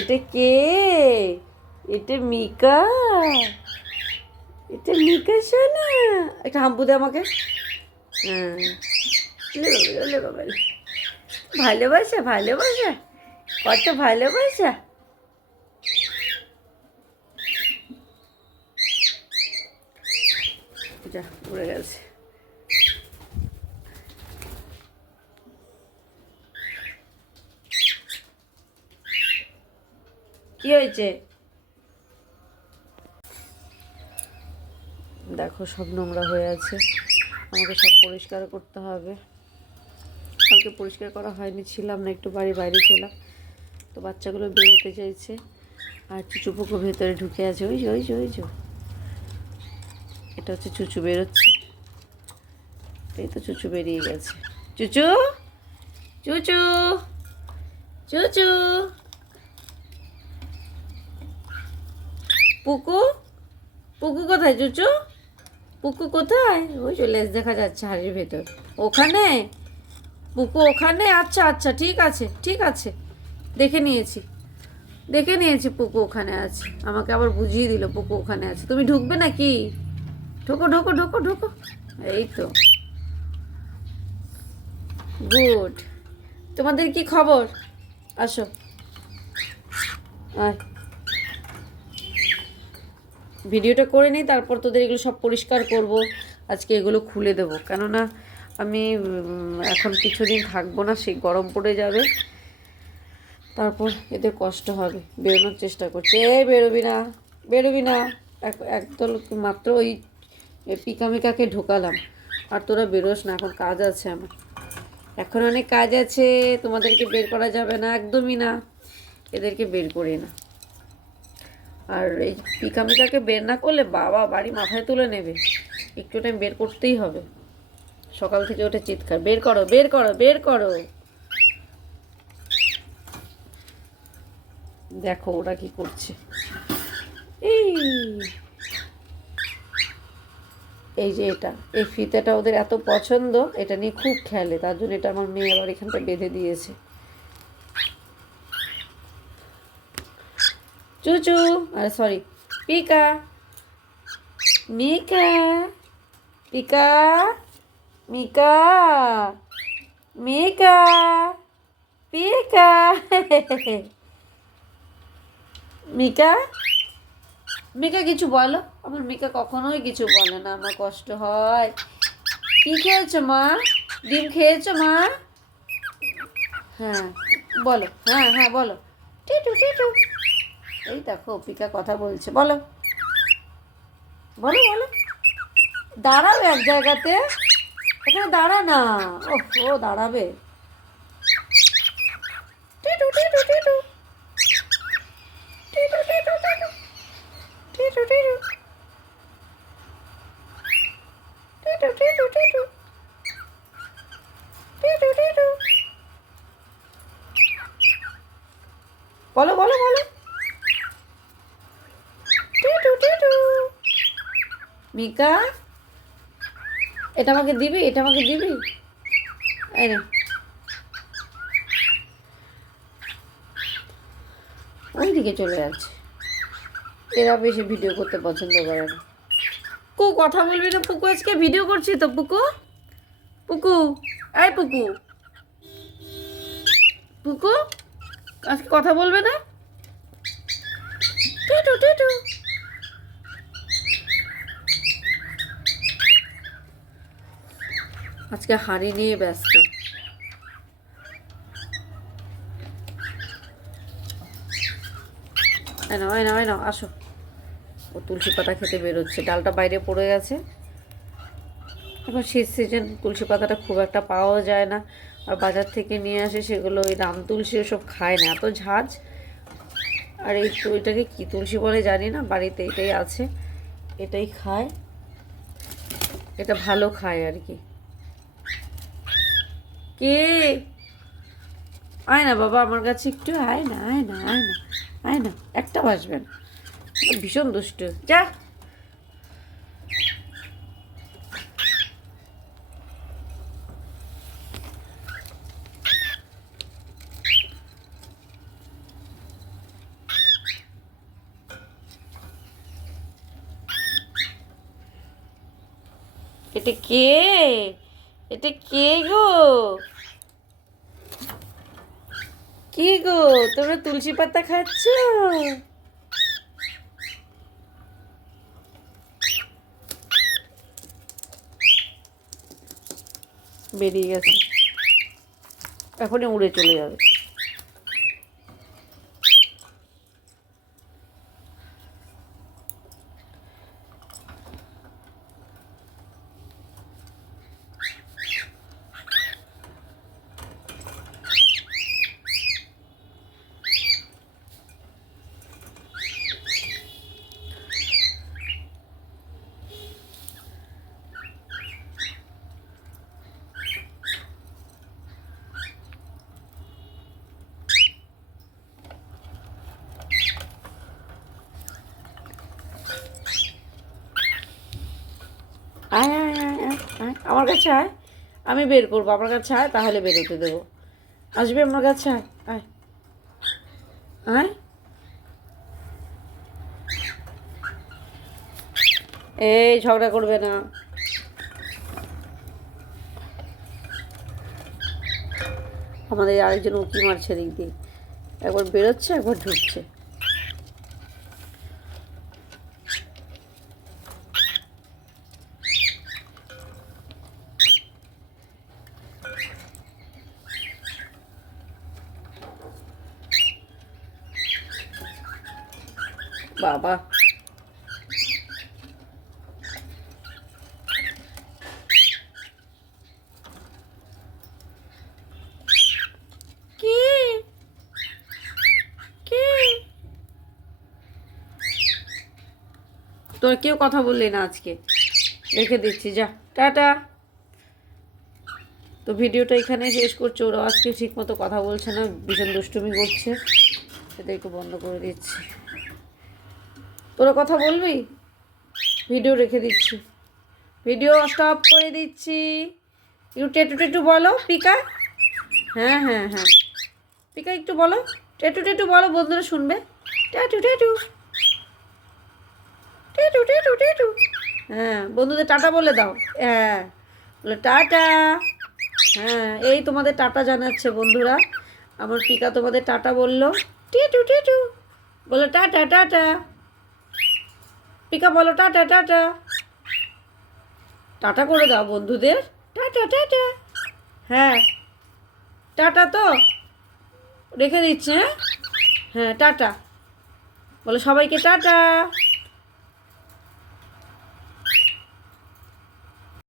এটা কে? এটা মিকা। এটা মিকা সোনা। একটা হাম্পু দে আমাকে। হ্যাঁ, ওলে বাবা, ওলে বাবা। ভালোবাসা ভালোবাসা, কত ভালোবাসা। যা উড়ে গেছে। কি হয়েছে? দেখো সব নোংরা হয়ে আছে, আমাকে সব পরিষ্কার করতে হবে। কালকে পরিষ্কার করা হয়নি, ছিলাম না, একটু বাইরে ছিলাম। তো বাচ্চাগুলো বেরোতে চাইছে, আর চুচুপুকু ভেতরে ঢুকে আছে। ওই যে ওই যে ওই যে, এটা হচ্ছে চুচু বেরোচ্ছে। এই তো চুচু বেরিয়ে গেছে। চুচু চুচু চুচু। পুকু পুকু কোথায়? চুচু পুকু কোথায়? ওই যে লেজ দেখা যাচ্ছে হাড়ির ভেতর। ওখানে পুকু ওখানে? আচ্ছা আচ্ছা, ঠিক আছে ঠিক আছে, দেখে নিয়েছি পুকু ওখানে আছে। আমাকে আবার বুঝিয়ে দিল পুকু ওখানে আছে। তুমি ঢুকবে নাকি? ঢোকো ঢোকো ঢোকো ঢোকো। এই তো গুড। তোমাদের কি খবর? আসো, আয়। ভিডিওটা করে নিই, তারপর তোদের এগুলো সব পরিষ্কার করব। আজকে এগুলো খুলে দেবো, কেননা আমি এখন কিছুদিন থাকবো না, সেই গরম পড়ে যাবে, তারপর এদের কষ্ট হবে। বেরোনোর চেষ্টা করছে। বেরোবি না, বেরোবি না। একদল মাত্র ওই পিকামিকাকে ঢোকালাম, আর তোরা বেরোস না, এখন কাজ আছে আমার, এখন অনেক কাজ আছে। তোমাদেরকে বের করা যাবে না, একদমই না, এদেরকে বের করি না। আর এই পিকামিকাকে বের না করলে বাবা বাড়ি মাথায় তুলে নেবে। একটু টাইম বের করতেই হবে। সকাল থেকে ওঠে চিৎকার, বের করো বের করো বের করো। দেখো ওরা কি করছে। এই এই যে এটা, এই ফিতেটা ওদের এত পছন্দ, এটা নিয়ে খুব খেলে, তার জন্য এটা আমার মেয়ে আবার এখানটা বেঁধে দিয়েছে। চুচু, আরে সরি, পিকা, মিকা, পিকা, মিকা, মিকা, পিকা। মিকা, মিকা কিছু বলো। আমার মিকা কখনোই কিছু বলে না, আমার কষ্ট হয়। কি খেয়েছো মা? ডিম খেয়েছো মা? হ্যাঁ বলো, হ্যাঁ হ্যাঁ বলো। টিটু টিটু। এই দেখো পিকা কথা বলছে, বলো বলো বলো। দাঁড়াও এক জায়গাতে, এখানে দাঁড়া না। ওহ ও দাঁড়াবে। টিটু টিটু টিটু টিটু টিটু টিটু টিটু টিটু টিটু টিটু টিটু টিটু টিটু। বলো বলো বলো। টিটু টিটু। মিকা, এটা আমাকে দিবি, এটা আমাকে দিবি। এই না, ওইদিকে চলে যাচ্ছে। এরা বেশি ভিডিও করতে পছন্দ করে না। কথা বলবি না পুকু? আজকে ভিডিও করছি তো পুকু। পুকু, এই পুকু, পুকু আজকে কথা বলবে না? টিটু টিটু। আজকে হাঁড়ি নিয়ে ব্যস্ত। এই নাও আসো। ও তুলসী পাতা খেতে বেরোচ্ছে, ডালটা বাইরে পড়ে গেছে। এখন শীত সিজন, তুলসী পাতাটা খুব একটা পাওয়া যায় না, আর বাজার থেকে নিয়ে আসে সেগুলো ওই রাম তুলসী ওসব খায় না, এত ঝাঁজ। আর এই তো এটাকে কী তুলসী বলে জানি না, বাড়িতে এটাই আছে, এটাই খায়, এটা ভালো খায় আর কি। কে? আয় না বাবা আমার কাছে একটু, আয় না আয় না আয় না আয় না, একটাও আসবেন, ভীষণ দুষ্ট। যা। এটা কে? এটা কে গো? কি গো, তোমরা তুলসী পাতা খাচ্ছ? বেরিয়ে গেছে, এখনই উড়ে চলে যাবে। আয় আয় আয় আয় আয় আমার কাছে আয়, আমি বের করবো। আমার কাছে আয়, তাহলে বেরোতে দেবো। আসবে আমার কাছে, আয় আয় আয়। এই ঝগড়া করবে না। আমাদের আরেকজন উঁকি মারছে দিক দিয়ে, একবার বেরোচ্ছে একবার ঢুকছে। বাবা, কি কি তোর কেউ কথা বললি না আজকে, রেখে দিচ্ছি, যা টাটা। তো ভিডিওটা এখানে শেষ করছে। ওরা আজকে ঠিক মতো কথা বলছে না, ভীষণ দুষ্টুমি করছে, এদেরকে বন্ধ করে দিচ্ছি। তোরা কথা বলবি? ভিডিও রেখে দিচ্ছি, ভিডিও স্টপ করে দিচ্ছি। একটু টেটু টেটু বলো পিকা। হ্যাঁ হ্যাঁ হ্যাঁ, পিকা একটু বলো, টেটু টেটু বলো, বন্ধুরা শুনবে। টেটু টেটু টেটু টেটু টেটু। হ্যাঁ, বন্ধুদের টাটা বলে দাও। হ্যাঁ, বলে টাটা। হ্যাঁ, এই তোমাদের টাটা জানাচ্ছে বন্ধুরা। আমার পিকা তোমাদের টাটা বললো। টেটু টেটু বলো টাটা টাটা। পিকা বলো টাটা টাটা। টাটা করে দাও বন্ধুদের, টাটা টাটা। হ্যাঁ, টাটা তো রেখে দিচ্ছে। হ্যাঁ হ্যাঁ, টাটা বলো সবাইকে, টাটা।